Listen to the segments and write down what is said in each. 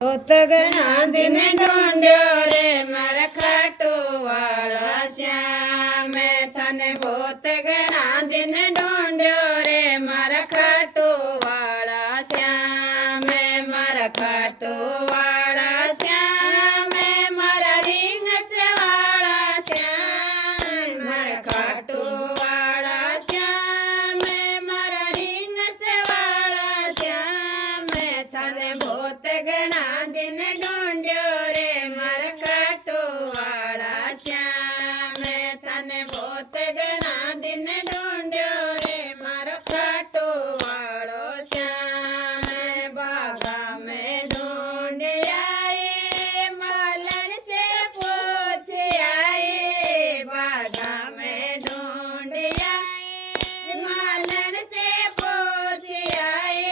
ઘણા દિન ઢૂંઢ્યો રે મારા ખાટુ વાળા શ્યામે તને બોત ઘણા દિન ઢૂંઢ્યો રે મારા ખાટુ વાળા શ્યામે મારા ખાટુ વાળા શ્યામે મારા રીંગ સે વાળા શ્યામ મારા ખાટુ વાળા શ્યામે મારા રીંગ સે વાળા શ્યામે તને બોત ઘણા દિન ઢૂંઢ્યો રે મારા ખાટુ વાળા શ્યામે તને બોત ઘણા દિન ઢૂંઢ્યો રે મારો ખાટુ વાળો શ્યામે બાગા મેં ઢૂંઢ આયે માલણ સે પૂછ આયે બાગા મેં ઢૂંઢ આયે मालन से पूछ आए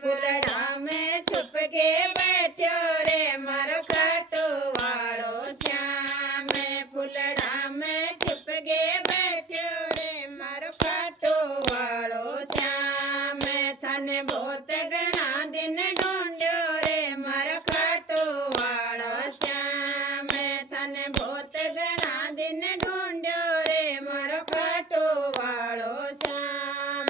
फूलड़ा में छुप के बैठो रे मारो खाटू वालो श्याम फूलड़ा में छुप के बैठो रे मारो खाटू वालो श्याम थाने बहुत घना दिन ढूंढ्यो रे मारो खाटू वालो श्याम थाने बहुत घना दिन ढूंढ्यो रे मारो खाटू वालो श्याम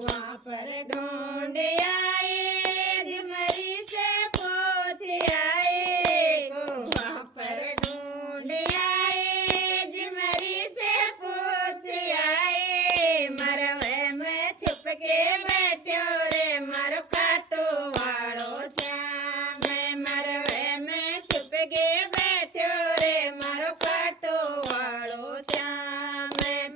वहाँ पर ढूंढ आए जिमरी से पूछ आए वहाँ पर ढूंढ आए जिमरी से पूछ आए मरवे में छुप के बैठो रे मारो खाटू वालो श्याम मरवे में छुप के बैठो रे मारो खाटू वालो श्याम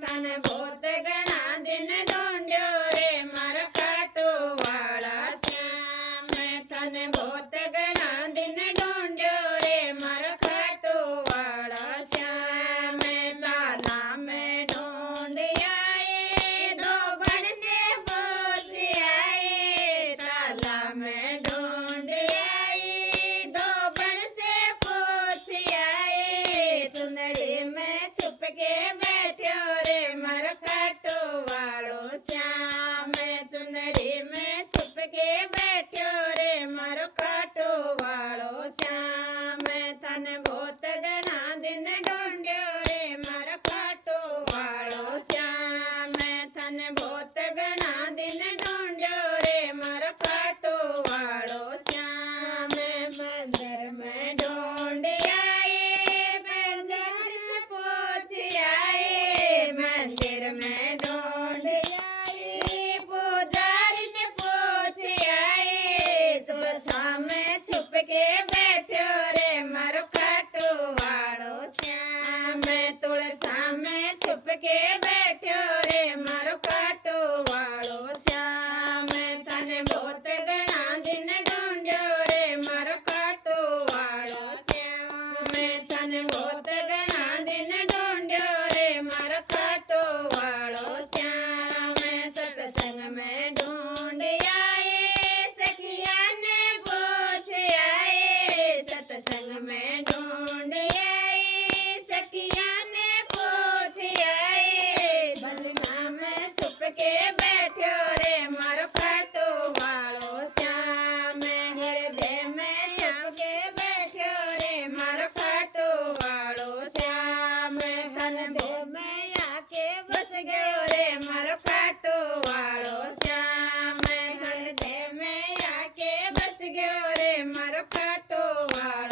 तने बहुत घना दिन ढूंढ्यो रे मारो खाटू वाला श्याम तने बहुत घना दिन ढूंढ्यो रे मारो खाटू वाला श्याम ताला में ढूंढ आए दो बन से पूछ आए ताला में ढूंढ आए दो बन से पूछ आए सुंदरी में छुप के बैठो रे मारो खाटू वालो श्याम चुनरी में छुप के बैठो रे मारो खाटू वालो श्याम तने बहुत घना दिन ढूंढ्यो रे मारो खाटू वालो श्याम तने बहुत घना दिन ढूंढ्यो रे मारो खाटू वालो श्याम मंदिर में ढूंढ आए मंदिर से पूछ आए मंदिर में ढूंढ आए पुजारी से पूछ आए तुलसा में छुप के बैठो रे मारो खाटू वालो श्याम तुलसा में छुप के बैठो रे मारो खाटू वालो श्याम तने बहुत घना दिन ढूंढ्यो रे मारो खाटू वालो श्याम तने बहुत घना दिन ढूंढ्यो रे मारो खाटू वालो श्याम सत्संग में ढूंढ आए सखिया ने पूछ आए सत्संग में ढूंढ आए सखिया ने पूछ आए बलना में छुप के बैठो रे मारो खाटू वालो श्याम हृदय में छुप के बैठो रे मारो खाटू वालो श्याम तन दे में आके बस गयो रे मारो खाटू वालो श्याम हृदय में आके बस गयो रे मारो खाटू वालो